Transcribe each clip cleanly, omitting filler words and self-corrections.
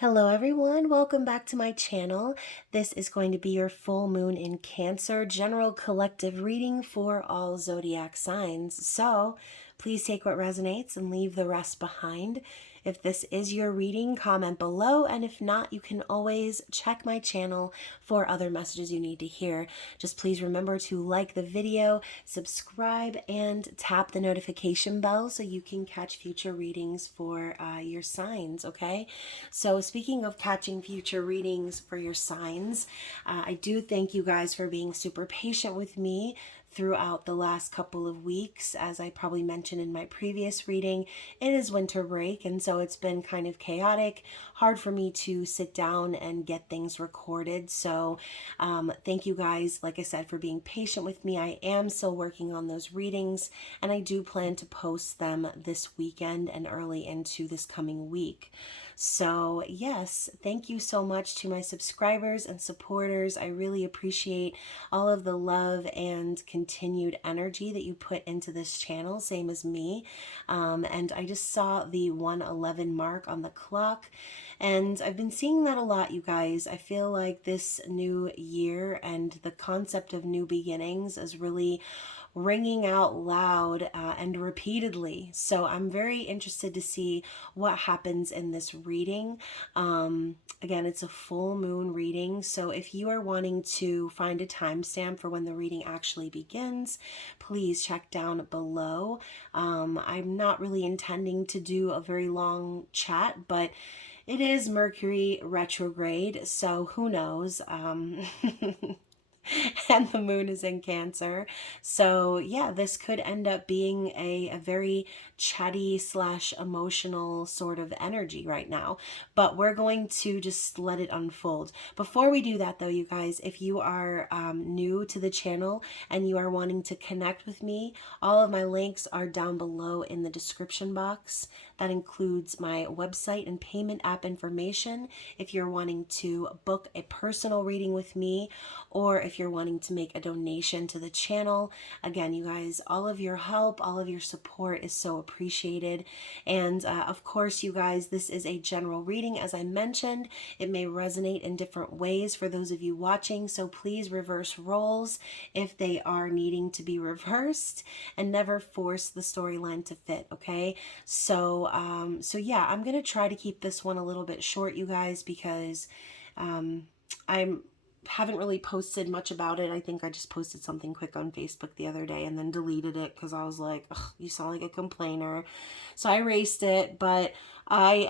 Hello everyone, welcome back to my channel. This is going to be your full moon in Cancer general collective reading for all zodiac signs. So please take what resonates and leave the rest behind. If this is your reading, comment below, and if not, you can always check my channel for other messages you need to hear. Just please remember to like the video, subscribe, and tap the notification bell so you can catch future readings for your signs, okay? So speaking of catching future readings for your signs, I do thank you guys for being super patient with me throughout the last couple of weeks. As I probably mentioned in my previous reading, it is winter break, and so it's been kind of chaotic, hard for me to sit down and get things recorded. So thank you guys, like I said, for being patient with me. I am still working on those readings, and I do plan to post them this weekend and early into this coming week. So yes, thank you so much to my subscribers and supporters. I really appreciate all of the love and continued energy that you put into this channel, same as me. And I just saw the 1:11 mark on the clock, and I've been seeing that a lot, you guys. I feel like this new year and the concept of new beginnings is really ringing out loud and repeatedly. So I'm very interested to see what happens in this reading. Again, it's a full moon reading. So if you are wanting to find a timestamp for when the reading actually begins, please check down below. I'm not really intending to do a very long chat, but it is Mercury retrograde, so who knows? And the moon is in Cancer. So yeah, this could end up being a very chatty slash emotional sort of energy right now, but we're going to just let it unfold. Before we do that though, you guys, if you are new to the channel and you are wanting to connect with me, all of my links are down below in the description box. That includes my website and payment app information if you're wanting to book a personal reading with me, or if you're wanting to make a donation to the channel. Again, you guys, all of your help, all of your support is so appreciated. And of course, you guys, this is a general reading. As I mentioned, it may resonate in different ways for those of you watching, so please reverse roles if they are needing to be reversed, and never force the storyline to fit, okay? So yeah, I'm gonna try to keep this one a little bit short, you guys, because I haven't really posted much about it. I think I just posted something quick on Facebook the other day and then deleted it because I was like, ugh, you sound like a complainer. So I erased it, but I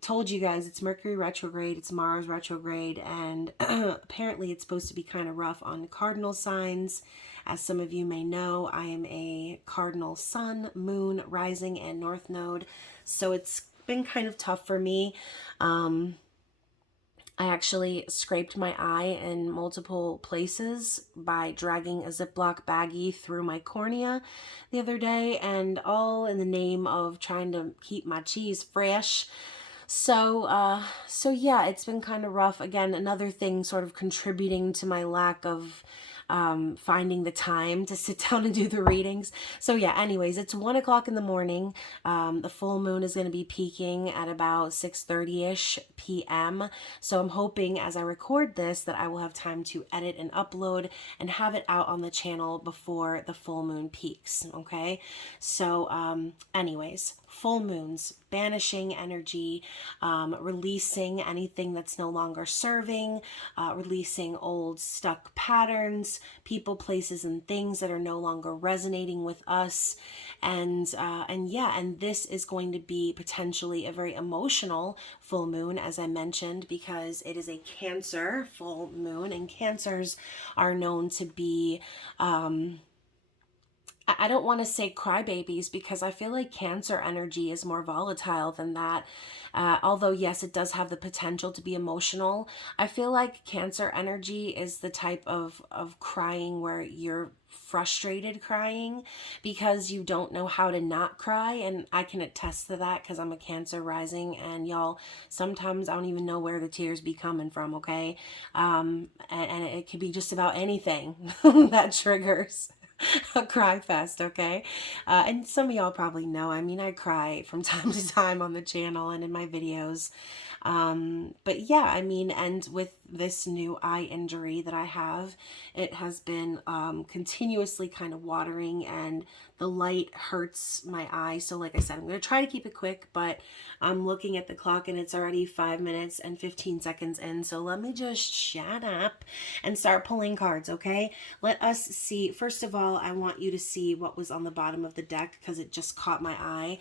told you guys it's Mercury retrograde, it's Mars retrograde, and apparently it's supposed to be kind of rough on cardinal signs. As some of you may know, I am a cardinal sun, moon, rising, and north node, so it's been kind of tough for me. I actually scraped my eye in multiple places by dragging a Ziploc baggie through my cornea the other day, and all in the name of trying to keep my cheese fresh. So yeah, it's been kind of rough. Again, another thing sort of contributing to my lack of finding the time to sit down and do the readings. So yeah, anyways, it's 1 o'clock in the morning. The full moon is going to be peaking at about 6:30ish p.m. So I'm hoping as I record this that I will have time to edit and upload and have it out on the channel before the full moon peaks. Okay. So anyways, full moons, banishing energy, releasing anything that's no longer serving, releasing old stuck patterns, people, places, and things that are no longer resonating with us. And yeah, and this is going to be potentially a very emotional full moon, as I mentioned, because it is a Cancer full moon, and Cancers are known to be I don't want to say crybabies, because I feel like Cancer energy is more volatile than that. Although, yes, it does have the potential to be emotional. I feel like Cancer energy is the type of crying where you're frustrated crying because you don't know how to not cry. And I can attest to that because I'm a Cancer rising. And y'all, sometimes I don't even know where the tears be coming from, okay? And it could be just about anything that triggers. a cry fest, okay? And some of y'all probably know. I mean, I cry from time to time on the channel and in my videos. But yeah, I mean, and with this new eye injury that I have, it has been continuously kind of watering, and the light hurts my eye. So like I said, I'm going to try to keep it quick, but I'm looking at the clock and it's already 5 minutes and 15 seconds in. So let me just shut up and start pulling cards, okay? Let us see. First of all, I want you to see what was on the bottom of the deck because it just caught my eye.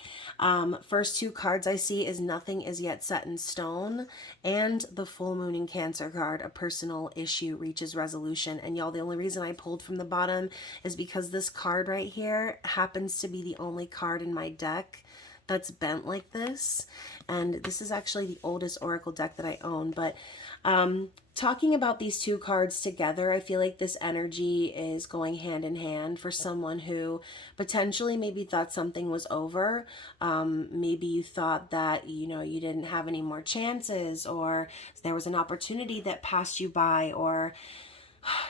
First two cards I see is Nothing Is Yet Set in Stone and the Full Moon in Cancer card, A Personal Issue Reaches Resolution. And y'all, the only reason I pulled from the bottom is because this card right here happens to be the only card in my deck that's bent like this. And this is actually the oldest Oracle deck that I own. But talking about these two cards together, I feel like this energy is going hand in hand for someone who potentially maybe thought something was over. Maybe you thought that, you know, you didn't have any more chances, or there was an opportunity that passed you by, or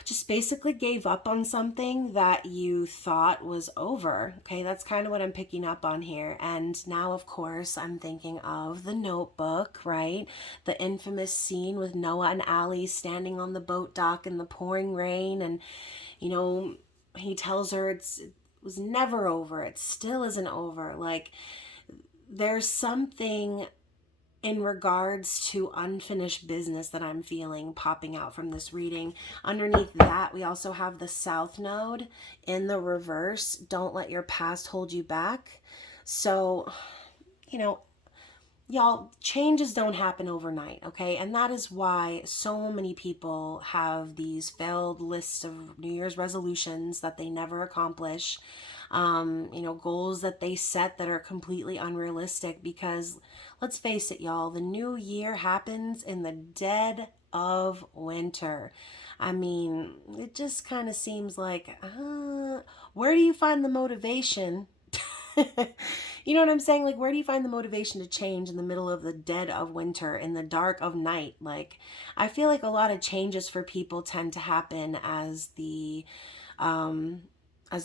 just basically gave up on something that you thought was over. Okay, that's kind of what I'm picking up on here. And now, of course, I'm thinking of The Notebook, right? The infamous scene with Noah and Allie standing on the boat dock in the pouring rain. And, you know, he tells her it was never over. It still isn't over. Like, there's something in regards to unfinished business that I'm feeling popping out from this reading. Underneath that, we also have the South Node in the reverse. Don't let your past hold you back. So, you know, y'all, changes don't happen overnight, okay? And that is why so many people have these failed lists of New Year's resolutions that they never accomplish. You know, goals that they set that are completely unrealistic, because let's face it, y'all, the new year happens in the dead of winter. I mean, it just kind of seems like, where do you find the motivation? You know what I'm saying? Like, where do you find the motivation to change in the middle of the dead of winter, in the dark of night? Like, I feel like a lot of changes for people tend to happen as the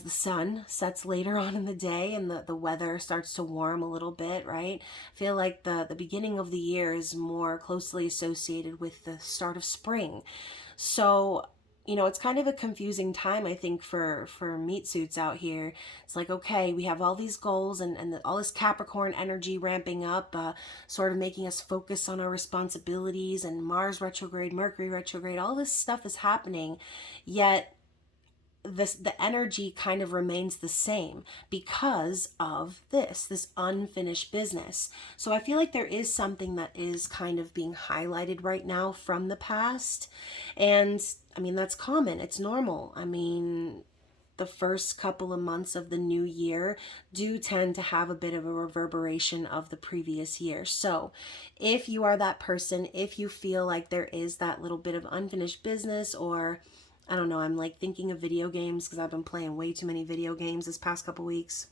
sun sets later on in the day and the weather starts to warm a little bit, right? I feel like the beginning of the year is more closely associated with the start of spring. So, you know, it's kind of a confusing time, I think, for meat suits out here. It's like, okay, we have all these goals and all this Capricorn energy ramping up, sort of making us focus on our responsibilities, and Mars retrograde, Mercury retrograde, all this stuff is happening, yet the energy kind of remains the same because of this unfinished business. So I feel like there is something that is kind of being highlighted right now from the past. And I mean, that's common. It's normal. I mean, the first couple of months of the new year do tend to have a bit of a reverberation of the previous year. So if you are that person, if you feel like there is that little bit of unfinished business, or I don't know, I'm like thinking of video games because I've been playing way too many video games this past couple weeks.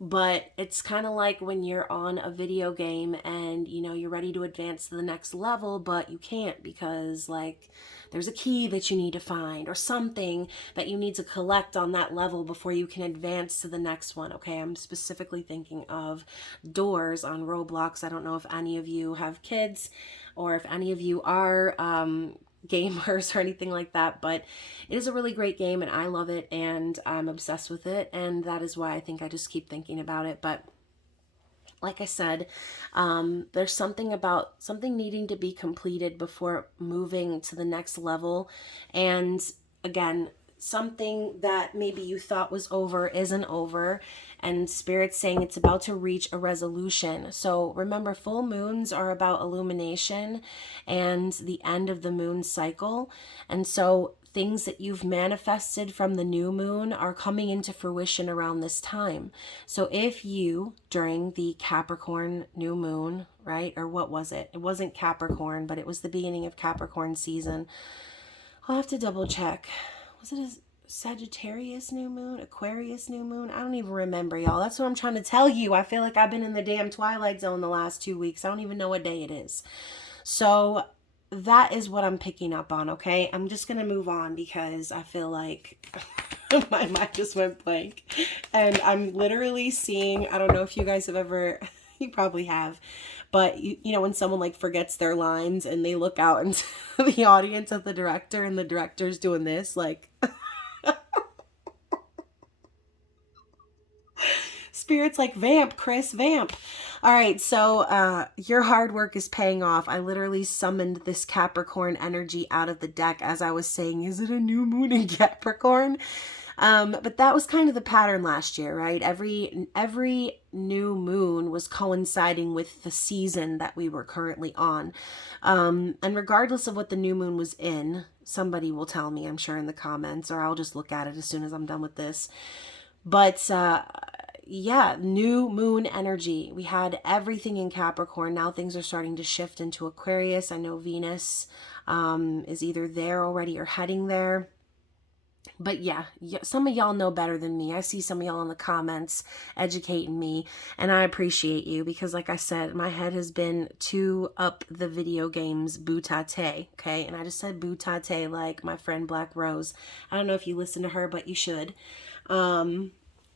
But it's kind of like when you're on a video game and, you know, you're ready to advance to the next level, but you can't because, like, there's a key that you need to find or something that you need to collect on that level before you can advance to the next one. Okay, I'm specifically thinking of doors on Roblox. I don't know if any of you have kids or if any of you are gamers or anything like that, but it is a really great game and I love it and I'm obsessed with it, and that is why I think I just keep thinking about it. But like I said, there's something about something needing to be completed before moving to the next level. And again, something that maybe you thought was over isn't over, and Spirit's saying it's about to reach a resolution. So remember, full moons are about illumination and the end of the moon cycle. And so things that you've manifested from the new moon are coming into fruition around this time. So if you, during the Capricorn new moon, right, or what was it? It wasn't Capricorn, but it was the beginning of Capricorn season. I'll have to double check. Was it a Sagittarius new moon? Aquarius new moon? I don't even remember, y'all. That's what I'm trying to tell you. I feel like I've been in the damn Twilight Zone the last 2 weeks. I don't even know what day it is. So that is what I'm picking up on, okay? I'm just going to move on because I feel like my mind just went blank. And I'm literally seeing, I don't know if you guys have ever, you probably have, but you know, when someone like forgets their lines and they look out into the audience at the director and the director's doing this, like, Spirit's like, vamp, Chris, vamp. All right, so your hard work is paying off. I literally summoned this Capricorn energy out of the deck as I was saying, is it a new moon in Capricorn? But that was kind of the pattern last year, right? Every new moon was coinciding with the season that we were currently on. And regardless of what the new moon was in, somebody will tell me, I'm sure, in the comments, or I'll just look at it as soon as I'm done with this. But yeah, new moon energy. We had everything in Capricorn. Now things are starting to shift into Aquarius. I know Venus is either there already or heading there. But yeah, some of y'all know better than me. I see some of y'all in the comments educating me, and I appreciate you because, like I said, my head has been too up the video games boutate, okay? And I just said boutate like my friend Black Rose. I don't know if you listen to her, but you should.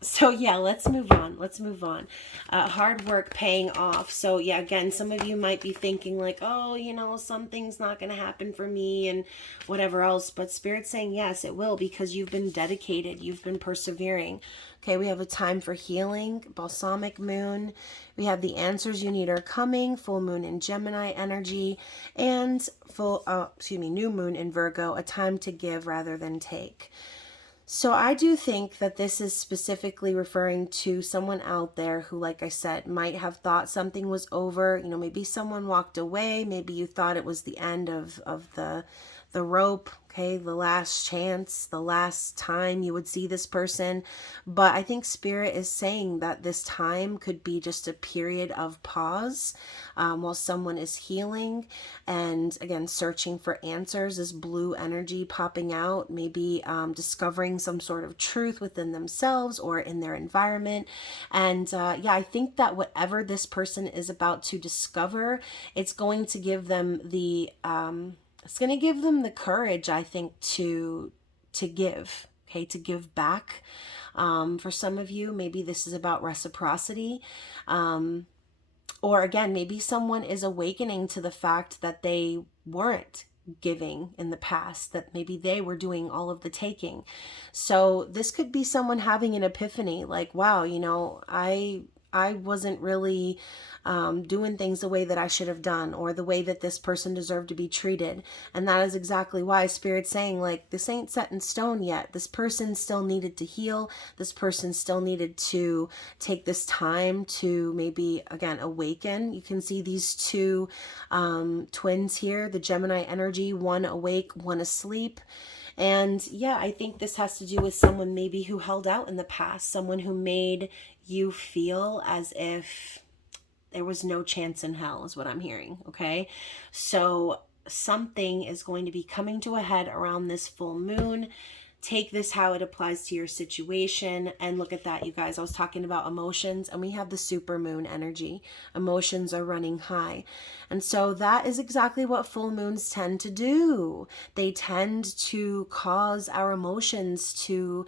So yeah, let's move on. Let's move on. Hard work paying off. So yeah, again, some of you might be thinking like, oh, you know, something's not going to happen for me and whatever else. But Spirit's saying, yes, it will, because you've been dedicated. You've been persevering. Okay, we have a time for healing, balsamic moon. We have the answers you need are coming, full moon in Gemini energy, and new moon in Virgo, a time to give rather than take. So I do think that this is specifically referring to someone out there who, like I said, might have thought something was over. You know, maybe someone walked away. Maybe you thought it was the end of the rope, okay, the last chance, the last time you would see this person. But I think Spirit is saying that this time could be just a period of pause while someone is healing and, again, searching for answers. This blue energy popping out, maybe discovering some sort of truth within themselves or in their environment. And yeah, I think that whatever this person is about to discover, it's going to give them the courage, I think, to give, okay, to give back. For some of you, maybe this is about reciprocity. Or again, maybe someone is awakening to the fact that they weren't giving in the past, that maybe they were doing all of the taking. So this could be someone having an epiphany, like, wow, you know, I wasn't really doing things the way that I should have done, or the way that this person deserved to be treated. And that is exactly why Spirit's saying, like, this ain't set in stone yet. This person still needed to heal. This person still needed to take this time to maybe, again, awaken. You can see these two twins here, the Gemini energy, one awake, one asleep. And yeah, I think this has to do with someone maybe who held out in the past, someone who made you feel as if there was no chance in hell, is what I'm hearing, okay? So something is going to be coming to a head around this full moon. Take this how it applies to your situation, and look at that, you guys. I was talking about emotions, and we have the super moon energy. Emotions are running high. And so that is exactly what full moons tend to do. They tend to cause our emotions to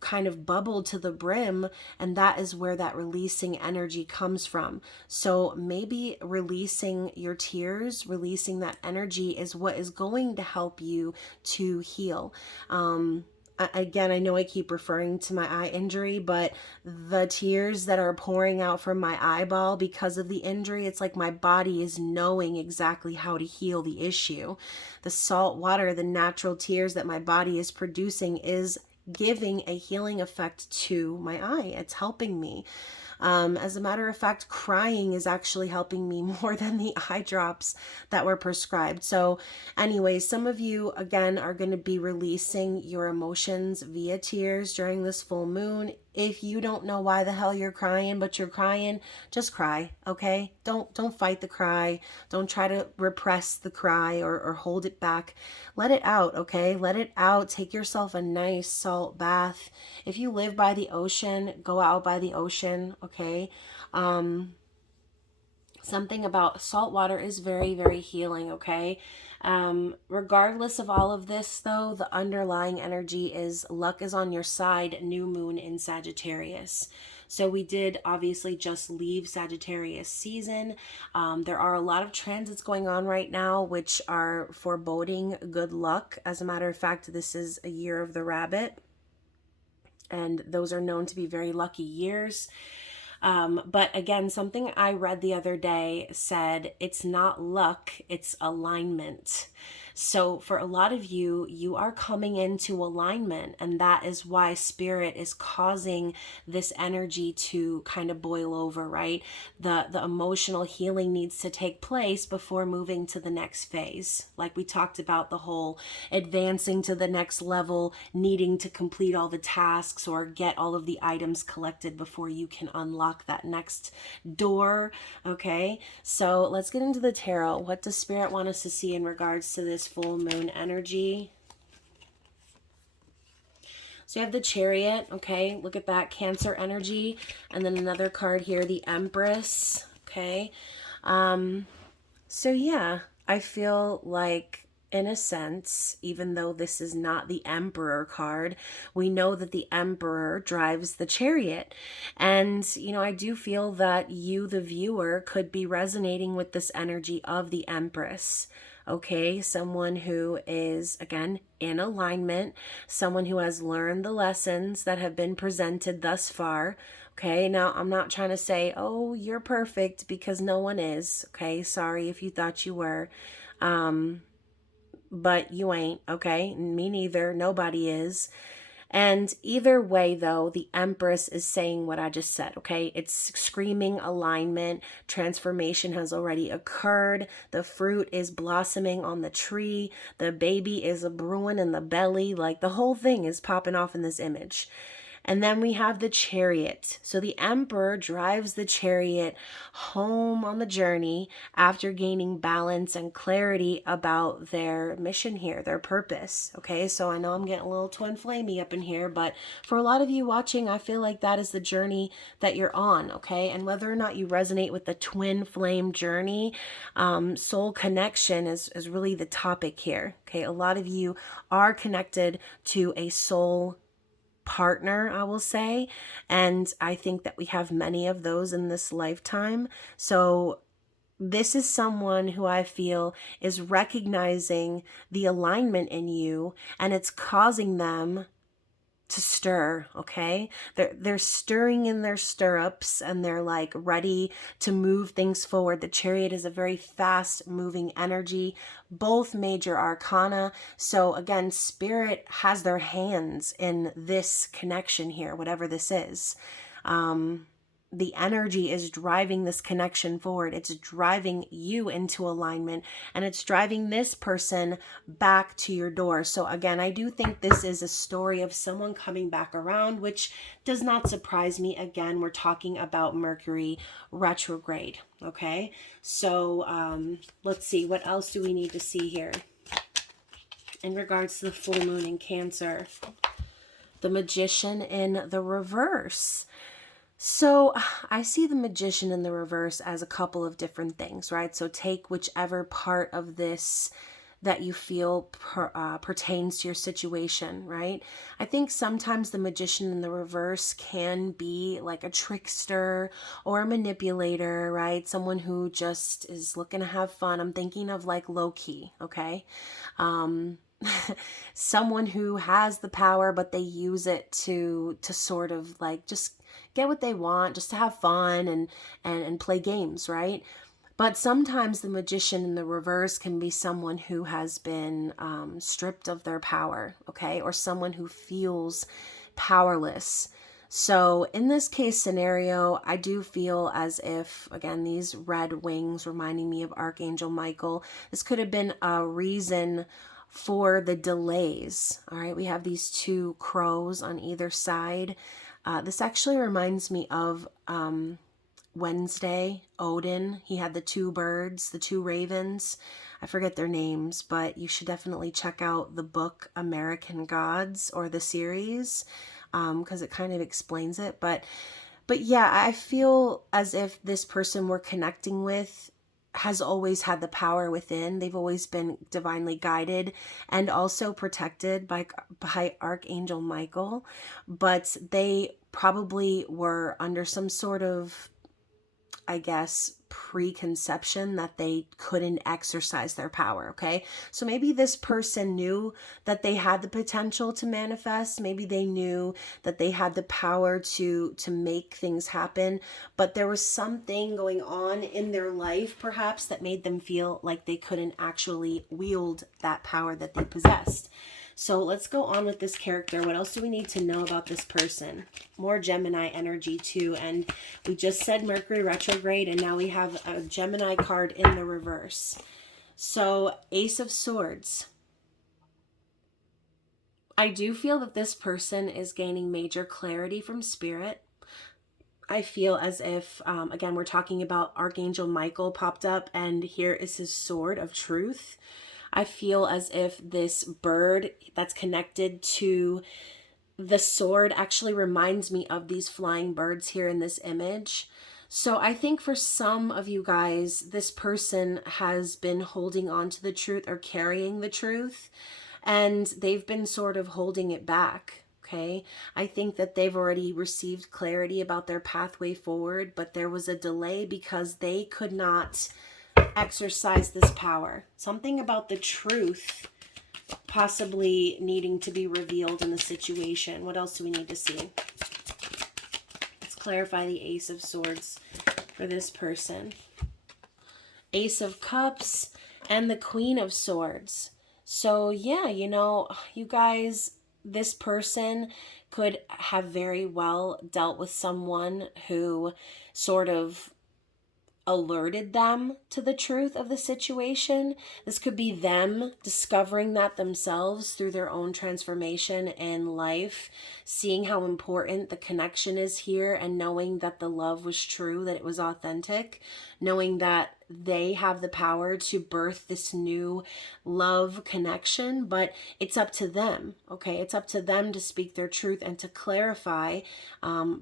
kind of bubble to the brim, and that is where that releasing energy comes from. So maybe releasing your tears, releasing that energy is what is going to help you to heal. Again, I know I keep referring to my eye injury, but the tears that are pouring out from my eyeball because of the injury, it's like my body is knowing exactly how to heal the issue. The salt water, the natural tears that my body is producing is giving a healing effect to my eye. It's helping me. As a matter of fact, crying is actually helping me more than the eye drops that were prescribed. So anyways, some of you, again, are going to be releasing your emotions via tears during this full moon. If you don't know why the hell you're crying, but you're crying, just cry, okay? Don't fight the cry. Don't try to repress the cry or hold it back. Let it out, okay? Let it out. Take yourself a nice salt bath. If you live by the ocean, go out by the ocean, okay? Something about salt water is very, very healing, okay? Regardless of all of this, though, the underlying energy is luck is on your side, new moon in Sagittarius. So we did obviously just leave Sagittarius season. There are a lot of transits going on right now, which are foreboding good luck. As a matter of fact, this is a year of the rabbit, and those are known to be very lucky years. But again, something I read the other day said it's not luck, it's alignment. So for a lot of you, you are coming into alignment, and that is why spirit is causing this energy to kind of boil over, right? The emotional healing needs to take place before moving to the next phase. Like we talked about, the whole advancing to the next level, needing to complete all the tasks or get all of the items collected before you can unlock that next door. Okay, so let's get into the tarot. What does spirit want us to see in regards to this full moon energy? So you have the Chariot, okay? Look at that, Cancer energy. And then another card here, the Empress, okay? So yeah, I feel like, in a sense, even though this is not the Emperor card, we know that the Emperor drives the Chariot. And, you know, I do feel that you, the viewer, could be resonating with this energy of the Empress. Okay, someone who is, again, in alignment, someone who has learned the lessons that have been presented thus far. Okay, now I'm not trying to say, oh, you're perfect, because no one is. Okay, sorry if you thought you were. But you ain't, okay? Me neither. Nobody is. And either way, though, the Empress is saying what I just said, okay? It's screaming alignment. Transformation has already occurred. The fruit is blossoming on the tree. The baby is brewing in the belly. Like, the whole thing is popping off in this image. And then we have the Chariot. So the Emperor drives the Chariot home on the journey after gaining balance and clarity about their mission here, their purpose. Okay, so I know I'm getting a little twin flamey up in here, but for a lot of you watching, I feel like that is the journey that you're on, okay? And whether or not you resonate with the twin flame journey, soul connection is really the topic here, okay? A lot of you are connected to a soul partner, I will say, and I think that we have many of those in this lifetime. So this is someone who I feel is recognizing the alignment in you, and it's causing them to stir, okay? They're stirring in their stirrups, and they're like ready to move things forward. The Chariot is a very fast moving energy, both major arcana. So again, spirit has their hands in this connection here, whatever this is. The energy is driving this connection forward. It's driving you into alignment, and it's driving this person back to your door. So again, I do think this is a story of someone coming back around, which does not surprise me. Again, we're talking about Mercury retrograde. Okay, so let's see, what else do we need to see here in regards to the full moon in Cancer? The Magician in the reverse. So I see the Magician in the reverse as a couple of different things, right? So take whichever part of this that you feel pertains to your situation, right? I think sometimes the Magician in the reverse can be like a trickster or a manipulator, right? Someone who just is looking to have fun. I'm thinking of like Loki, okay? Someone who has the power, but they use it to sort of like just get what they want, just to have fun and play games, right? But sometimes the Magician in the reverse can be someone who has been stripped of their power, okay? Or someone who feels powerless. So in this case scenario, I do feel as if, again, these red wings reminding me of Archangel Michael, this could have been a reason for the delays. All right, we have these two crows on either side. This actually reminds me of Wednesday, Odin. He had the two birds, the two ravens. I forget their names, but you should definitely check out the book American Gods, or the series, because it kind of explains it. But But yeah, I feel as if this person we're connecting with has always had the power within. They've always been divinely guided and also protected by Archangel Michael, but they probably were under some sort of, I guess, preconception that they couldn't exercise their power. Okay. So maybe this person knew that they had the potential to manifest. Maybe they knew that they had the power to make things happen, but there was something going on in their life perhaps that made them feel like they couldn't actually wield that power that they possessed. So let's go on with this character. What else do we need to know about this person? More Gemini energy too. And we just said Mercury retrograde, and now we have a Gemini card in the reverse. So Ace of Swords. I do feel that this person is gaining major clarity from Spirit. I feel as if, again, we're talking about Archangel Michael popped up, and here is his sword of truth. I feel as if this bird that's connected to the sword actually reminds me of these flying birds here in this image. So I think for some of you guys, this person has been holding on to the truth or carrying the truth, and they've been sort of holding it back. Okay. I think that they've already received clarity about their pathway forward, but there was a delay because they could not exercise this power. Something about the truth possibly needing to be revealed in the situation. What else do we need to see? Let's clarify the Ace of Swords for this person. Ace of Cups and the Queen of Swords. So yeah, you know, you guys, this person could have very well dealt with someone who sort of alerted them to the truth of the situation. This could be them discovering that themselves through their own transformation in life, seeing how important the connection is here, and knowing that the love was true, that it was authentic, knowing that they have the power to birth this new love connection, but it's up to them. Okay, it's up to them to speak their truth and to clarify,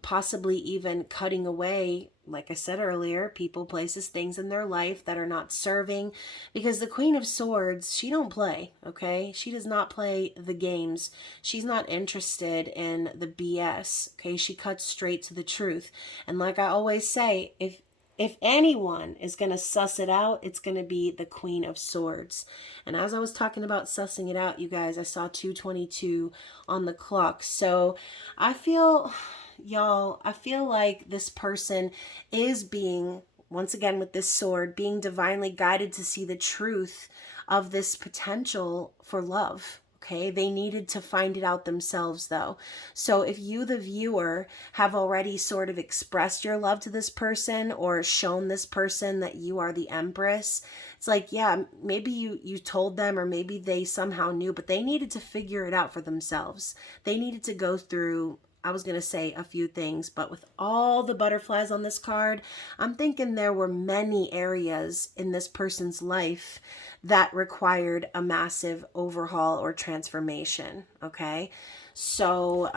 possibly even cutting away, like I said earlier, people, places, things in their life that are not serving, because the Queen of Swords, she don't play. Okay, she does not play the games. She's not interested in the BS. Okay, she cuts straight to the truth. And like I always say, if anyone is going to suss it out, it's going to be the Queen of Swords. And as I was talking about sussing it out, you guys, I saw 2:22 on the clock. So I feel, y'all, I feel like this person is being, once again with this sword, being divinely guided to see the truth of this potential for love. Okay, they needed to find it out themselves though. So if you, the viewer, have already sort of expressed your love to this person or shown this person that you are the Empress, it's like, yeah, maybe you told them, or maybe they somehow knew, but they needed to figure it out for themselves. They needed to go through, I was going to say a few things, but with all the butterflies on this card, I'm thinking there were many areas in this person's life that required a massive overhaul or transformation. Okay. So,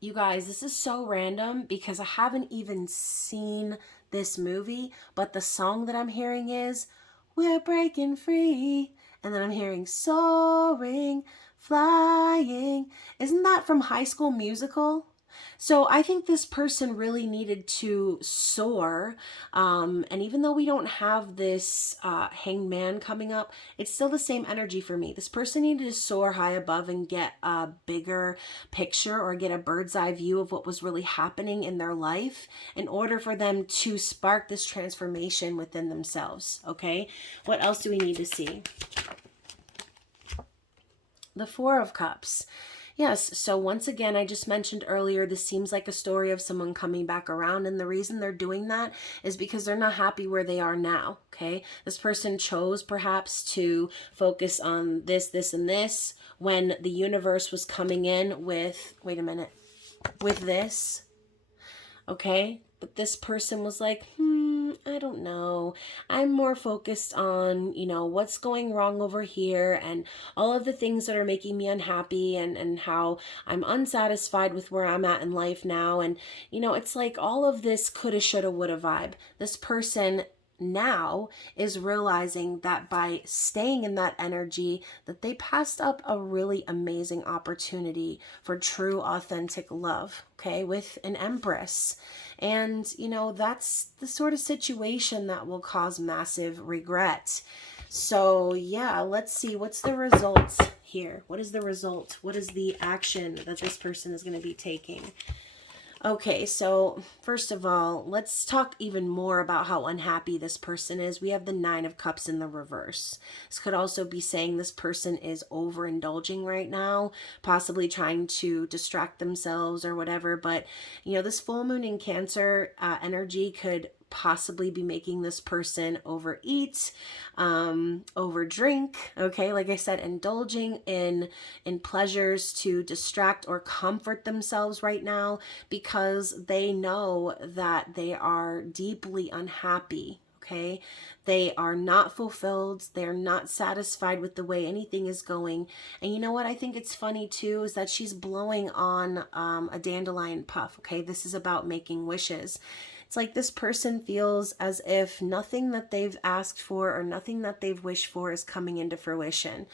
you guys, this is so random because I haven't even seen this movie, but the song that I'm hearing is "We're Breaking Free," and then I'm hearing "Soaring, Flying." Isn't that from High School Musical? So I think this person really needed to soar. And even though we don't have this hangman coming up, it's still the same energy for me. This person needed to soar high above and get a bigger picture, or get a bird's eye view of what was really happening in their life in order for them to spark this transformation within themselves. Okay, what else do we need to see? The Four of Cups. Yes, so once again, I just mentioned earlier, this seems like a story of someone coming back around, and the reason they're doing that is because they're not happy where they are now, okay? This person chose perhaps to focus on this, this, and this when the universe was coming in with, wait a minute, with this, okay? But this person was like, I don't know. I'm more focused on, what's going wrong over here and all of the things that are making me unhappy and how I'm unsatisfied with where I'm at in life now. And, it's like all of this coulda, shoulda, woulda vibe. This person now is realizing that by staying in that energy that they passed up a really amazing opportunity for true authentic love, okay, with an empress. And that's the sort of situation that will cause massive regret. So yeah, let's see, what's the results here? What is the result? What is the action that this person is going to be taking? Okay, so first of all, let's talk even more about how unhappy this person is. We have the Nine of Cups in the reverse. This could also be saying this person is overindulging right now, possibly trying to distract themselves or whatever. But, this full moon in Cancer energy could possibly be making this person overeat, overdrink, okay, like I said, indulging in pleasures to distract or comfort themselves right now because they know that they are deeply unhappy. Okay, they are not fulfilled. They're not satisfied with the way anything is going. And you know what? I think it's funny too is that she's blowing on a dandelion puff. Okay, this is about making wishes. It's like this person feels as if nothing that they've asked for or nothing that they've wished for is coming into fruition.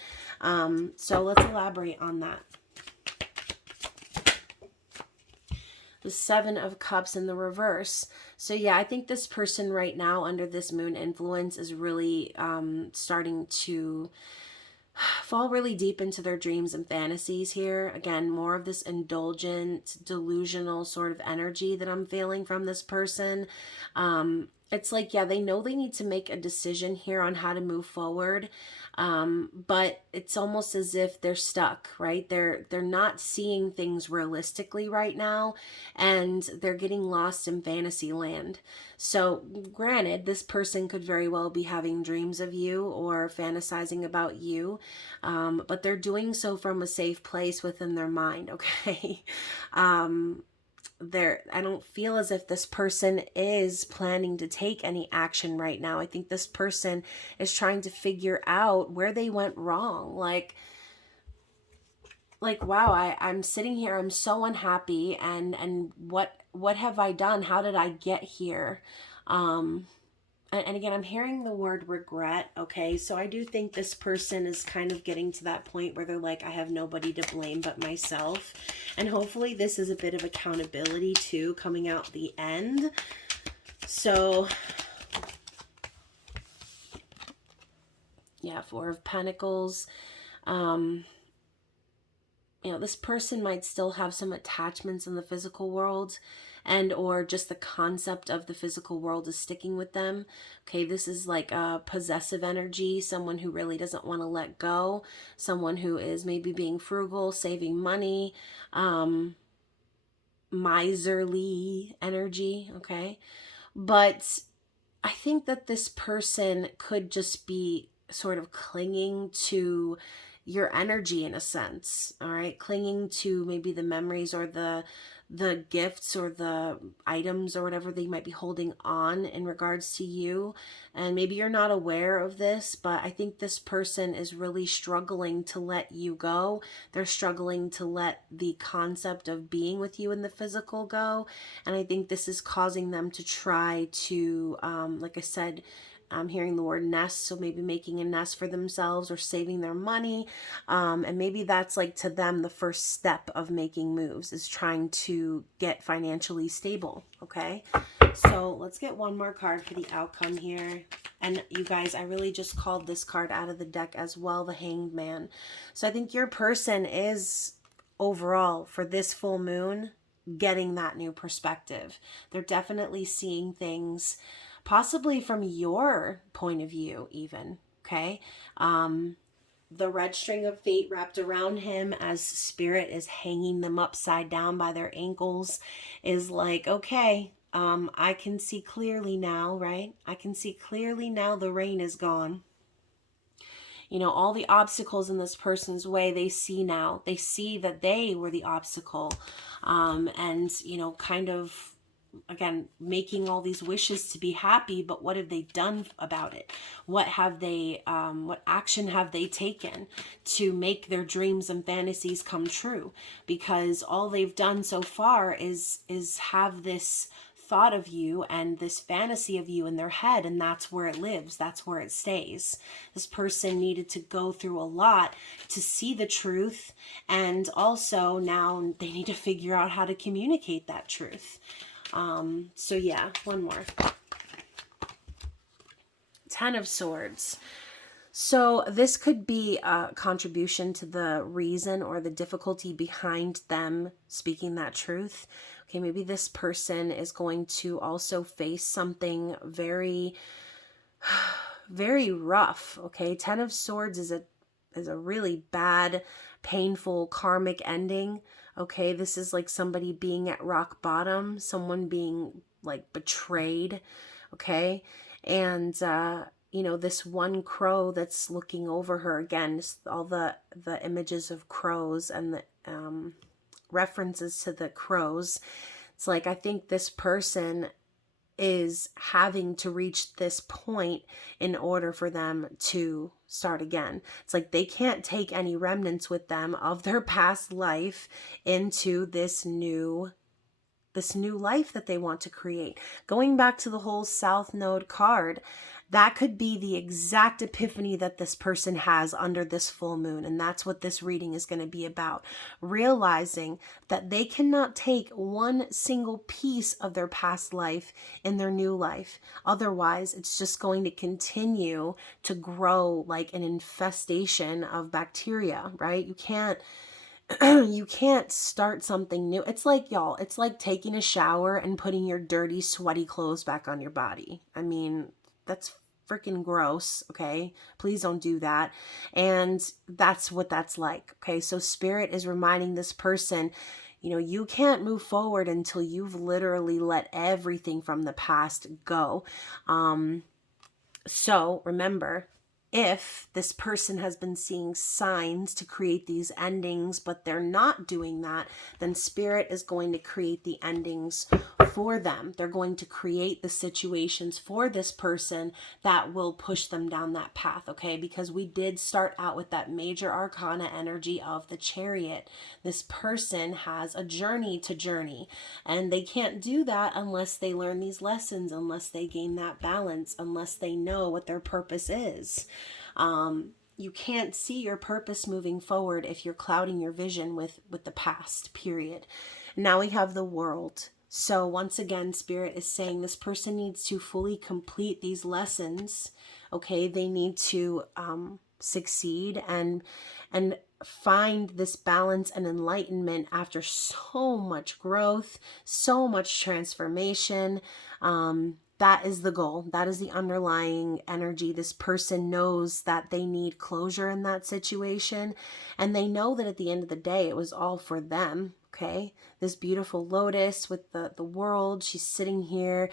So let's elaborate on that. The Seven of Cups in the reverse. So yeah, I think this person right now under this moon influence is really starting to fall really deep into their dreams and fantasies here. Again, more of this indulgent, delusional sort of energy that I'm feeling from this person. It's like, yeah, they know they need to make a decision here on how to move forward. But it's almost as if they're stuck, right? They're not seeing things realistically right now, and they're getting lost in fantasy land. So granted, this person could very well be having dreams of you or fantasizing about you, but they're doing so from a safe place within their mind, okay? I don't feel as if this person is planning to take any action right now. I think this person is trying to figure out where they went wrong. Like wow, I'm sitting here, I'm so unhappy, and what have I done? How did I get here? And again, I'm hearing the word regret, okay? So I do think this person is kind of getting to that point where they're like, I have nobody to blame but myself. And hopefully this is a bit of accountability too, coming out the end. So, yeah, Four of Pentacles. This person might still have some attachments in the physical world, and or just the concept of the physical world is sticking with them. Okay, this is like a possessive energy, someone who really doesn't want to let go, someone who is maybe being frugal, saving money, miserly energy, okay? But I think that this person could just be sort of clinging to your energy in a sense, all right? Clinging to maybe the memories or the gifts or the items or whatever they might be holding on in regards to you. And maybe you're not aware of this, but I think this person is really struggling to let you go. They're struggling to let the concept of being with you in the physical go. And I think this is causing them to try to, like I said, I'm hearing the word nest, so maybe making a nest for themselves or saving their money. And maybe that's like to them the first step of making moves is trying to get financially stable, okay? So let's get one more card for the outcome here. And you guys, I really just called this card out of the deck as well, the Hanged Man. So I think your person is overall for this full moon getting that new perspective. They're definitely seeing things possibly from your point of view even, okay? The red string of fate wrapped around him as spirit is hanging them upside down by their ankles is like, okay, I can see clearly now, right? I can see clearly now the rain is gone. All the obstacles in this person's way, they see now. They see that they were the obstacle. And, kind of again, making all these wishes to be happy, but what have they done about it? What have they, what action have they taken to make their dreams and fantasies come true? Because all they've done so far is have this thought of you and this fantasy of you in their head, and that's where it lives, that's where it stays. This person needed to go through a lot to see the truth, and also now they need to figure out how to communicate that truth. So yeah, one more. Ten of Swords. So this could be a contribution to the reason or the difficulty behind them speaking that truth. Okay, maybe this person is going to also face something very, very rough. Okay, Ten of Swords is a really bad, painful, karmic ending. Okay, this is like somebody being at rock bottom, someone being like betrayed. Okay, and you know, this one crow that's looking over her, again, all the images of crows and the references to the crows. It's like, I think this person is having to reach this point in order for them to start again. It's like they can't take any remnants with them of their past life into this new life that they want to create. Going back to the whole South Node card, that could be the exact epiphany that this person has under this full moon. And that's what this reading is going to be about. Realizing that they cannot take one single piece of their past life in their new life. Otherwise, it's just going to continue to grow like an infestation of bacteria, right? You can't start something new. It's like, y'all, it's like taking a shower and putting your dirty, sweaty clothes back on your body. I mean, that's freaking gross, okay? Please don't do that. And that's what that's like, okay? So Spirit is reminding this person, you know, you can't move forward until you've literally let everything from the past go. So remember, if this person has been seeing signs to create these endings, but they're not doing that, then Spirit is going to create the endings for them. They're going to create the situations for this person that will push them down that path, okay? Because we did start out with that major arcana energy of the Chariot. This person has a journey to journey, and they can't do that unless they learn these lessons, unless they gain that balance, unless they know what their purpose is. You can't see your purpose moving forward if you're clouding your vision with the past, period. Now we have the World. So once again, Spirit is saying this person needs to fully complete these lessons. Okay, they need to succeed and find this balance and enlightenment after so much growth, so much transformation. That is the goal. That is the underlying energy. This person knows that they need closure in that situation. And they know that at the end of the day, it was all for them. Okay, this beautiful lotus with the world, she's sitting here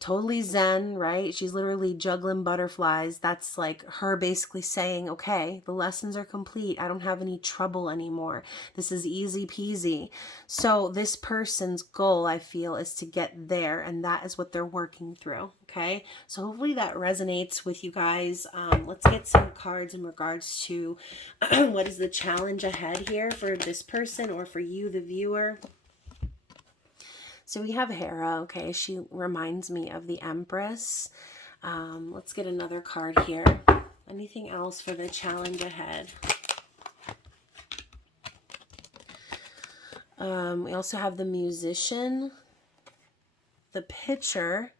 totally zen, right? She's literally juggling butterflies. That's like her basically saying, okay, the lessons are complete. I don't have any trouble anymore. This is easy peasy. So this person's goal, I feel, is to get there, and that is what they're working through. Okay, so hopefully that resonates with you guys. Let's get some cards in regards to what is the challenge ahead here for this person or for you, the viewer. So we have Hera. Okay, she reminds me of the Empress. Let's get another card here. Anything else for the challenge ahead? We also have the Musician, the Pitcher,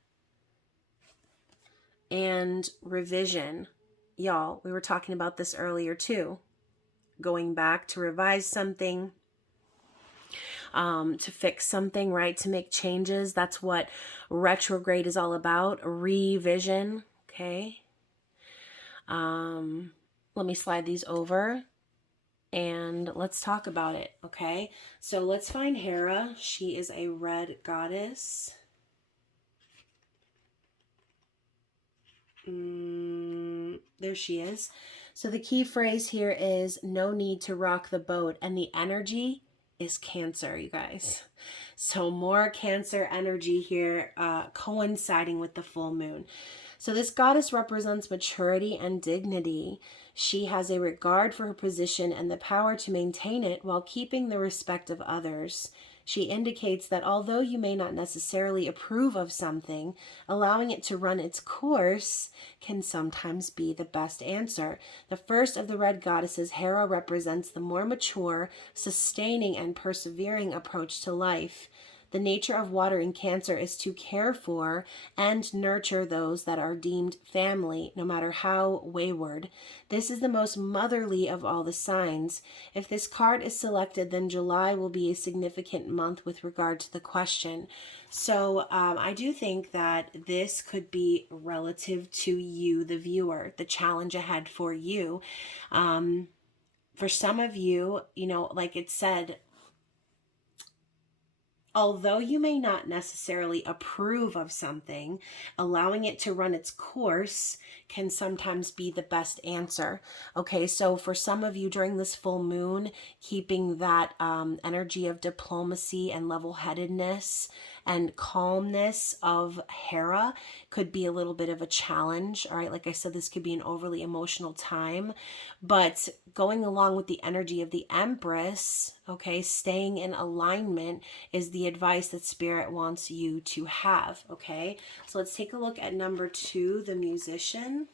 and Revision. Y'all, we were talking about this earlier too. Going back to revise something, to fix something, right? To make changes. That's what retrograde is all about. Revision. Okay. Let me slide these over and let's talk about it. Okay. So let's find Hera. She is a red goddess. There she is. So the key phrase here is no need to rock the boat, and the energy is Cancer, you guys. So more Cancer energy here, coinciding with the full moon. So this goddess represents maturity and dignity. She has a regard for her position and the power to maintain it while keeping the respect of others. She indicates that although you may not necessarily approve of something, allowing it to run its course can sometimes be the best answer. The first of the red goddesses, Hera, represents the more mature, sustaining, and persevering approach to life. The nature of water in Cancer is to care for and nurture those that are deemed family, no matter how wayward. This is the most motherly of all the signs. If this card is selected, then July will be a significant month with regard to the question. So I do think that this could be relative to you, the viewer, the challenge ahead for you. For some of you, like it said, although you may not necessarily approve of something, allowing it to run its course can sometimes be the best answer. Okay, so for some of you during this full moon, keeping that energy of diplomacy and level-headedness and calmness of Hera could be a little bit of a challenge. All right, like I said, this could be an overly emotional time, but going along with the energy of the Empress, okay, staying in alignment is the advice that Spirit wants you to have. Okay, so let's take a look at number 2, the Musician.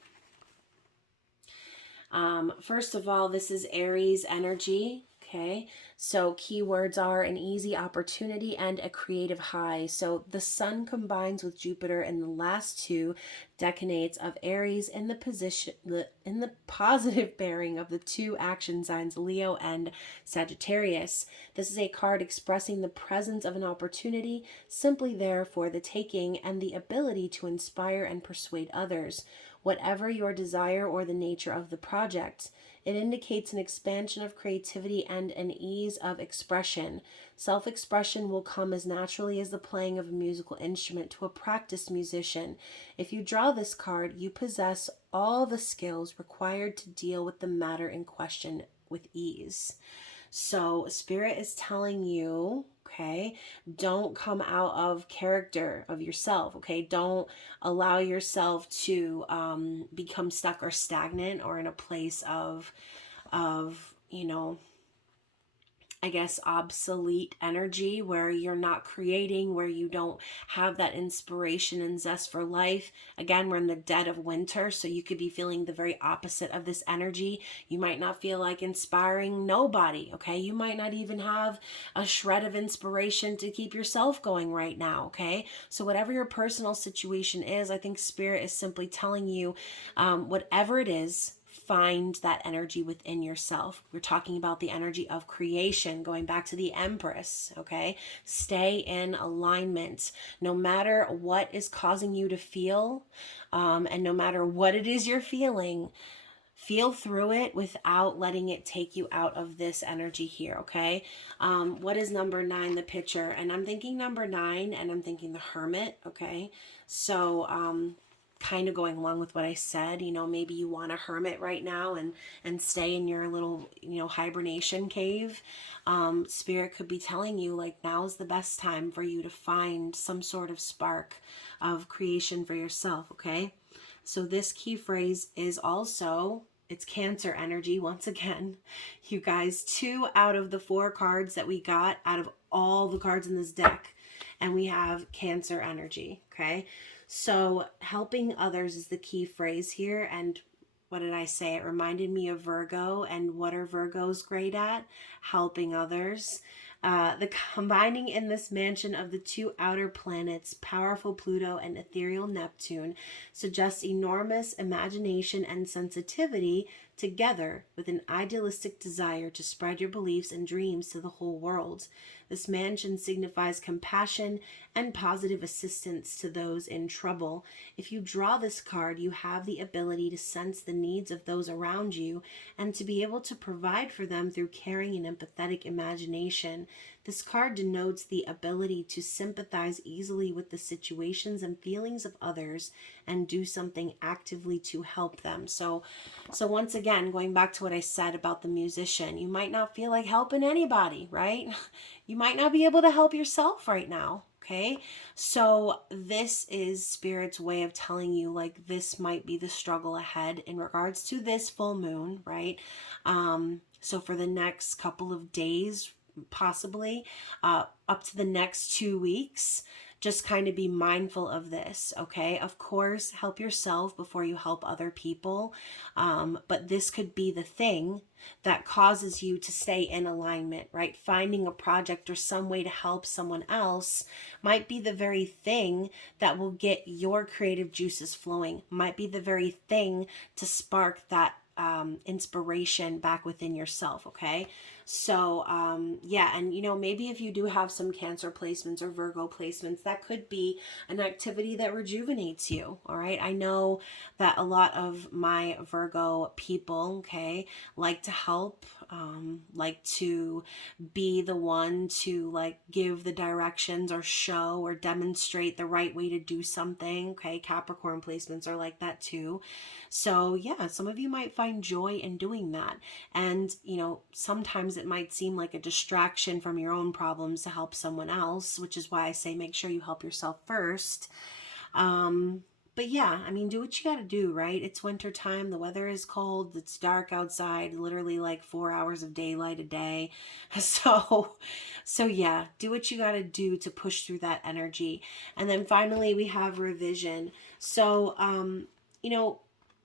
First of all, this is Aries energy. Okay, so keywords are an easy opportunity and a creative high. So the sun combines with Jupiter in the last 2 decanates of Aries in the positive bearing of the 2 action signs, Leo and Sagittarius. This is a card expressing the presence of an opportunity simply there for the taking and the ability to inspire and persuade others, whatever your desire or the nature of the project. It indicates an expansion of creativity and an ease of expression. Self-expression will come as naturally as the playing of a musical instrument to a practiced musician. If you draw this card, you possess all the skills required to deal with the matter in question with ease. So Spirit is telling you, okay, don't come out of character of yourself, okay? Don't allow yourself to become stuck or stagnant or in a place of I guess, obsolete energy where you're not creating, where you don't have that inspiration and zest for life. Again, we're in the dead of winter, so you could be feeling the very opposite of this energy. You might not feel like inspiring nobody, okay? You might not even have a shred of inspiration to keep yourself going right now, okay? So whatever your personal situation is, I think Spirit is simply telling you, whatever it is, find that energy within yourself. We're talking about the energy of creation, going back to the Empress, okay? Stay in alignment. No matter what is causing you to feel, and no matter what it is you're feeling, feel through it without letting it take you out of this energy here, okay? What is number 9, the picture? And I'm thinking number 9, and I'm thinking the Hermit, okay? So, kind of going along with what I said, maybe you want a hermit right now and stay in your little, hibernation cave. Spirit could be telling you, like, now's the best time for you to find some sort of spark of creation for yourself, okay? So this key phrase is also, it's Cancer energy once again. You guys, 2 out of the 4 cards that we got out of all the cards in this deck, and we have Cancer energy, okay? So helping others is the key phrase here. And what did I say? It reminded me of Virgo. And what are Virgos great at? Helping others. The combining in this mansion of the 2 outer planets, powerful Pluto and ethereal Neptune, suggests enormous imagination and sensitivity together with an idealistic desire to spread your beliefs and dreams to the whole world. This mansion signifies compassion and positive assistance to those in trouble. If you draw this card, you have the ability to sense the needs of those around you and to be able to provide for them through caring and empathetic imagination. This card denotes the ability to sympathize easily with the situations and feelings of others and do something actively to help them. So once again, going back to what I said about the musician, you might not feel like helping anybody, right? You might not be able to help yourself right now. Okay, so this is Spirit's way of telling you, like, this might be the struggle ahead in regards to this full moon, right? So for the next couple of days, possibly up to the next 2 weeks, just kind of be mindful of this, okay? Of course, help yourself before you help other people. But this could be the thing that causes you to stay in alignment, right? Finding a project or some way to help someone else might be the very thing that will get your creative juices flowing, might be the very thing to spark that inspiration back within yourself, okay? So yeah, and maybe if you do have some Cancer placements or Virgo placements, that could be an activity that rejuvenates you. All right, I know that a lot of my Virgo people, okay, like to help, like to be the one to like give the directions or show or demonstrate the right way to do something. Okay, Capricorn placements are like that too. So yeah, some of you might find joy in doing that. And, sometimes it might seem like a distraction from your own problems to help someone else, which is why I say make sure you help yourself first. But yeah, I mean, do what you got to do, right? It's winter time. The weather is cold. It's dark outside, literally like 4 hours of daylight a day. So yeah, do what you got to do to push through that energy. And then finally we have revision. So,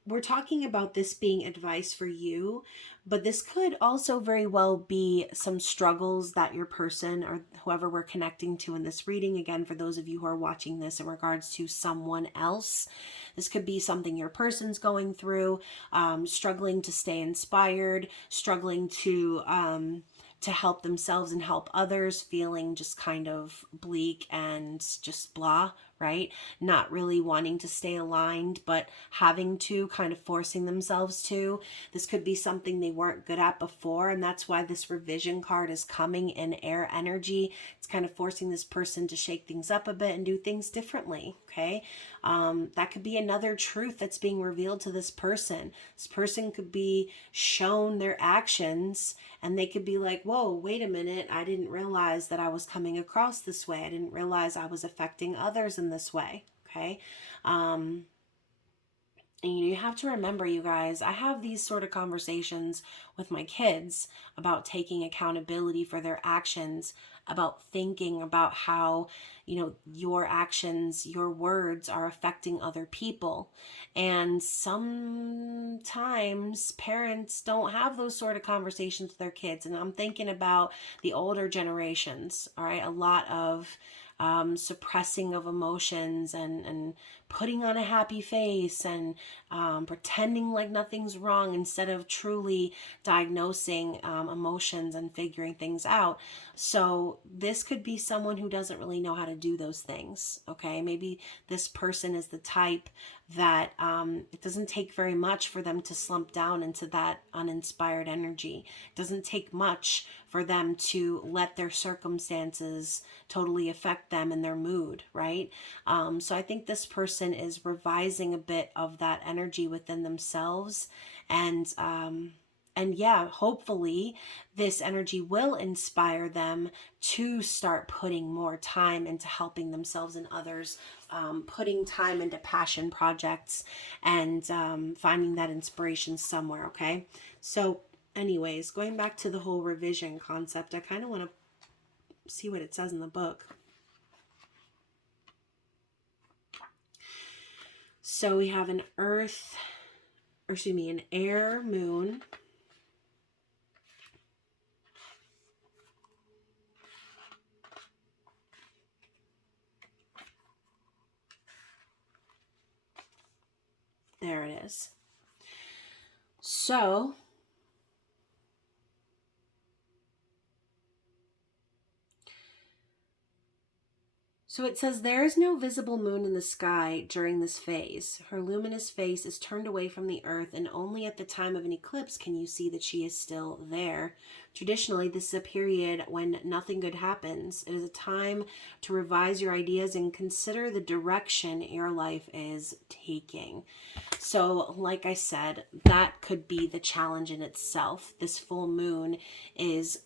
we're talking about this being advice for you, but this could also very well be some struggles that your person or whoever we're connecting to in this reading, again, for those of you who are watching this in regards to someone else, this could be something your person's going through, struggling to stay inspired, struggling to help themselves and help others, feeling just kind of bleak and just blah, right? Not really wanting to stay aligned, but having to, kind of forcing themselves to. This could be something they weren't good at before, and that's why this revision card is coming in air energy. It's kind of forcing this person to shake things up a bit and do things differently, okay? That could be another truth that's being revealed to this person. This person could be shown their actions and they could be like, whoa, wait a minute, I didn't realize that I was coming across this way. I didn't realize I was affecting others in this way, okay? And you have to remember, you guys, I have these sort of conversations with my kids about taking accountability for their actions, about thinking about how, your actions, your words are affecting other people. And sometimes parents don't have those sort of conversations with their kids. And I'm thinking about the older generations, all right? A lot of suppressing of emotions and putting on a happy face and pretending like nothing's wrong instead of truly diagnosing emotions and figuring things out. So this could be someone who doesn't really know how to do those things, okay? Maybe this person is the type that it doesn't take very much for them to slump down into that uninspired energy. It doesn't take much for them to let their circumstances totally affect them and their mood, right? So I think this person is revising a bit of that energy within themselves, and yeah, hopefully this energy will inspire them to start putting more time into helping themselves and others, putting time into passion projects and finding that inspiration somewhere, okay? So anyways, going back to the whole revision concept, I kind of want to see what it says in the book. So we have an an air moon. There it is. So So it says, there is no visible moon in the sky during this phase. Her luminous face is turned away from the earth, and only at the time of an eclipse can you see that she is still there. Traditionally, this is a period when nothing good happens. It is a time to revise your ideas and consider the direction your life is taking. So, like I said, that could be the challenge in itself. This full moon is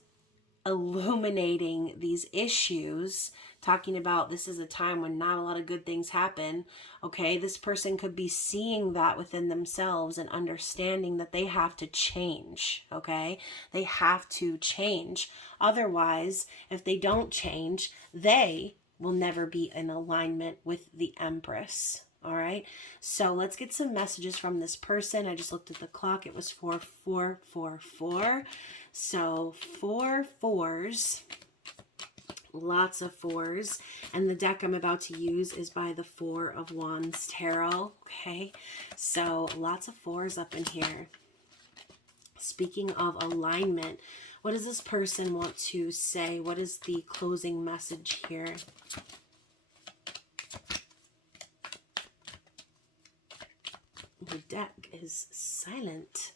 illuminating these issues, talking about this is a time when not a lot of good things happen. Okay, this person could be seeing that within themselves and understanding that they have to change. Okay, they have to change. Otherwise, if they don't change, they will never be in alignment with the Empress. All right, so let's get some messages from this person. I just looked at the clock. It was 4444. So 4 4s, lots of 4s. And the deck I'm about to use is by the 4 of Wands Tarot. Okay, so lots of 4s up in here. Speaking of alignment, what does this person want to say? What is the closing message here? The deck is silent.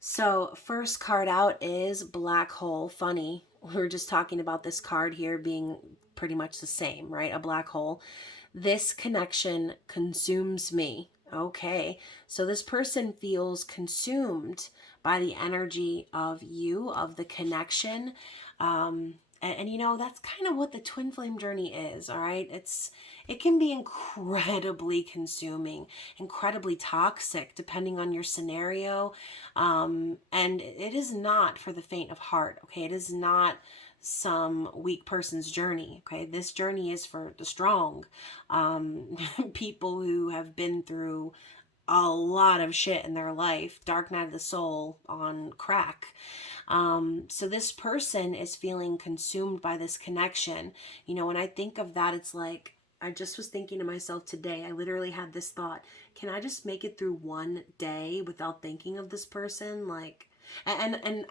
So first card out is Black Hole. Funny, we were just talking about this card here being pretty much the same, right? A black hole. This connection consumes me. Okay, so this person feels consumed by the energy of you, of the connection. And you know, that's kind of what the twin flame journey is, all right? It can be incredibly consuming, incredibly toxic, depending on your scenario. And it is not for the faint of heart, okay? It is not some weak person's journey, okay? This journey is for the strong, people who have been through a lot of shit in their life, dark night of the soul on crack. So this person is feeling consumed by this connection. You know, when I think of that, it's like, I just was thinking to myself today, I literally had this thought, can I just make it through one day without thinking of this person? Like, and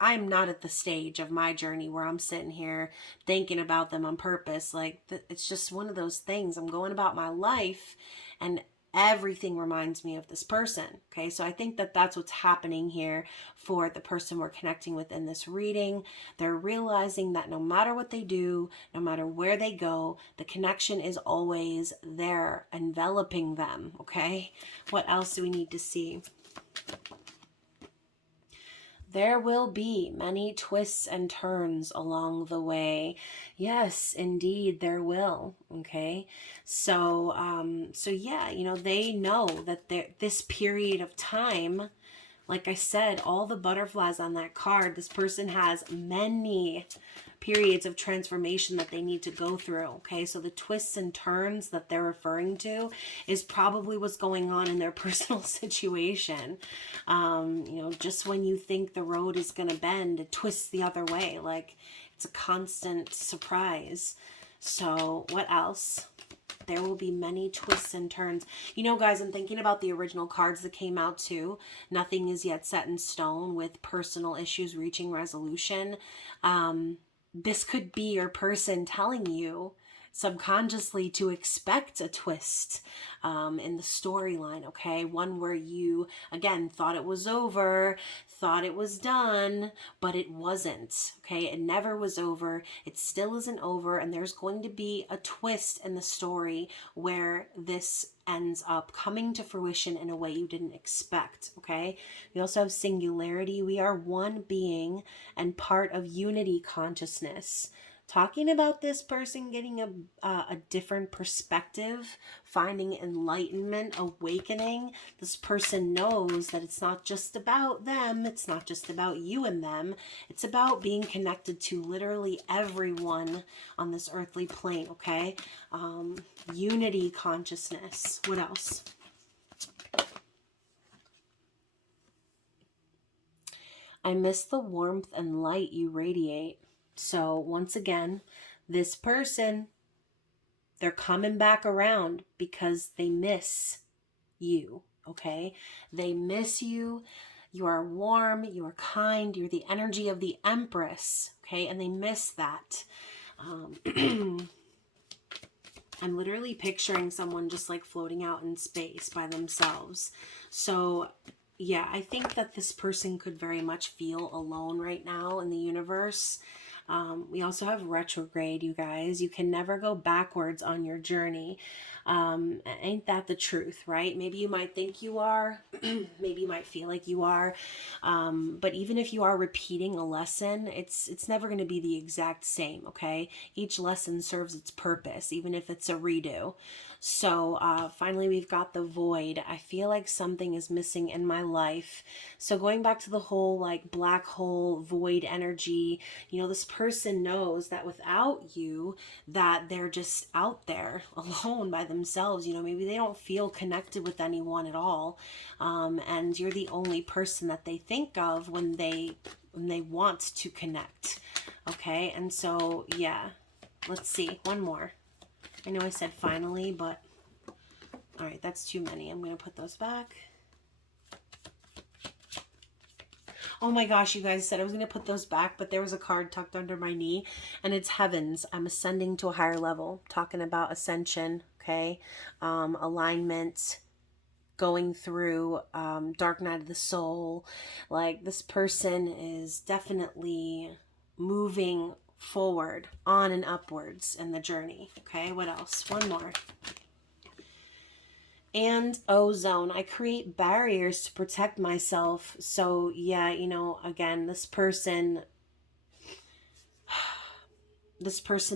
I'm not at the stage of my journey where I'm sitting here thinking about them on purpose. Like, it's just one of those things. I'm going about my life and everything reminds me of this person. Okay, so I think that that's what's happening here for the person we're connecting with in this reading. They're realizing that no matter what they do, no matter where they go, the connection is always there, enveloping them. Okay, what else do we need to see? There will be many twists and turns along the way. Yes, indeed, there will. Okay, so yeah, you know, they know that this period of time, like I said, all the butterflies on that card, this person has many periods of transformation that they need to go through. Okay, so the twists and turns that they're referring to is probably what's going on in their personal situation. You know, just when you think the road is going to bend, it twists the other way. Like, it's a constant surprise. So what else? There will be many twists and turns. You know, guys, I'm thinking about the original cards that came out too. Nothing is yet set in stone, with personal issues reaching resolution. This could be your person telling you subconsciously to expect a twist in the storyline, okay? One where you, again, thought it was over, thought it was done, but it wasn't, okay? It never was over. It still isn't over, and there's going to be a twist in the story where this ends up coming to fruition in a way you didn't expect, okay? We also have singularity. We are one being and part of unity consciousness. Talking about this person getting a different perspective, finding enlightenment, awakening. This person knows that it's not just about them. It's not just about you and them. It's about being connected to literally everyone on this earthly plane, okay? Unity consciousness. What else? I miss the warmth and light you radiate. So once again, this person, they're coming back around because they miss you, okay? They miss you. You are warm, you are kind, you're the energy of the Empress, okay? And they miss that. I'm literally picturing someone just like floating out in space by themselves. So yeah, I think that this person could very much feel alone right now in the universe. We also have retrograde, you guys. You can never go backwards on your journey. Ain't that the truth, right? Maybe you might think you are. Maybe you might feel like you are. But even if you are repeating a lesson, it's never going to be the exact same, okay? Each lesson serves its purpose, even if it's a redo. So finally, we've got the void. I feel like something is missing in my life. So going back to the whole like black hole void energy, you know, this person knows that without you, that they're just out there alone by themselves. You know, maybe they don't feel connected with anyone at all. And you're the only person that they think of when they want to connect. Okay, and so yeah, let's see, one more. I know I said finally, but all right, that's too many. I'm going to put those back. Oh my gosh, you guys, said I was going to put those back, but there was a card tucked under my knee, and it's Heavens. I'm ascending to a higher level, talking about ascension, okay? Alignment, going through dark night of the soul. Like, this person is definitely moving forward, on and upwards in the journey. Okay, what else? One more. And ozone. I create barriers to protect myself. So yeah, you know, again, this person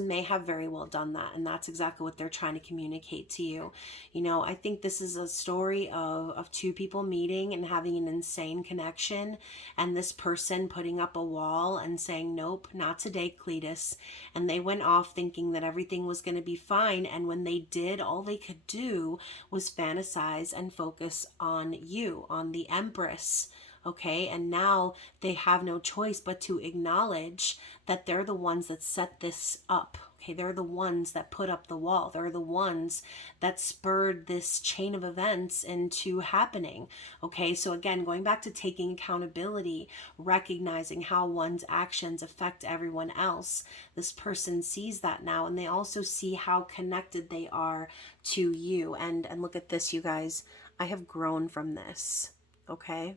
may have very well done that, and that's exactly what they're trying to communicate to you. You know, I think this is a story of two people meeting and having an insane connection, and this person putting up a wall and saying, nope, not today, Cletus. And they went off thinking that everything was going to be fine, and when they did, all they could do was fantasize and focus on you, on the Empress. Okay, and now they have no choice but to acknowledge that they're the ones that set this up. Okay, they're the ones that put up the wall. They're the ones that spurred this chain of events into happening. Okay, so again, going back to taking accountability, recognizing how one's actions affect everyone else. This person sees that now, and they also see how connected they are to you. And look at this, you guys. I have grown from this. Okay.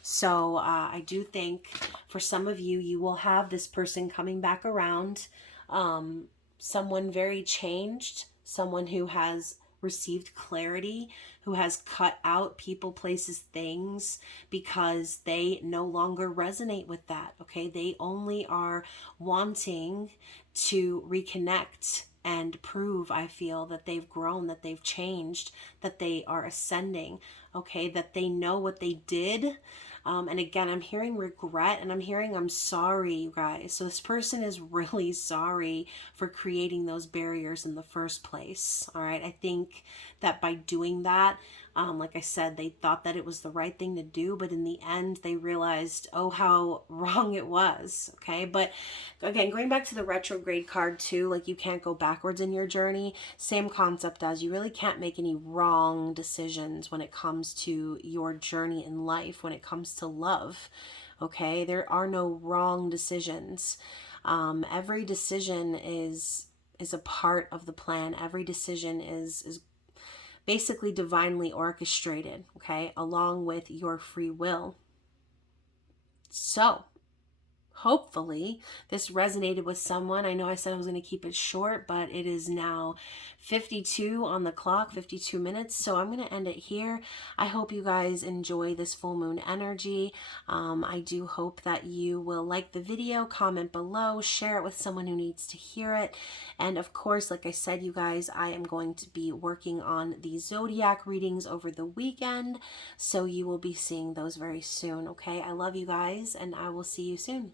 So I do think for some of you, you will have this person coming back around, someone very changed, someone who has received clarity, who has cut out people, places, things, because they no longer resonate with that. Okay, they only are wanting to reconnect and prove, I feel, that they've grown, that they've changed, that they are ascending, okay, that they know what they did. And again, I'm hearing regret, and I'm hearing I'm sorry, you guys. So this person is really sorry for creating those barriers in the first place. All right. I think that by doing that, like I said, they thought that it was the right thing to do, but in the end, they realized, oh, how wrong it was. Okay. But again, going back to the retrograde card too, like you can't go backwards in your journey. Same concept as you really can't make any wrong decisions when it comes to your journey in life, when it comes to love. Okay. There are no wrong decisions. Every decision is a part of the plan. Every decision is basically divinely orchestrated, okay, along with your free will. So hopefully this resonated with someone. I know I said I was going to keep it short, but it is now 52 on the clock, 52 minutes. So I'm going to end it here. I hope you guys enjoy this full moon energy. I do hope that you will like the video, comment below, share it with someone who needs to hear it. And of course, like I said, you guys, I am going to be working on the zodiac readings over the weekend. So you will be seeing those very soon. Okay. I love you guys, and I will see you soon.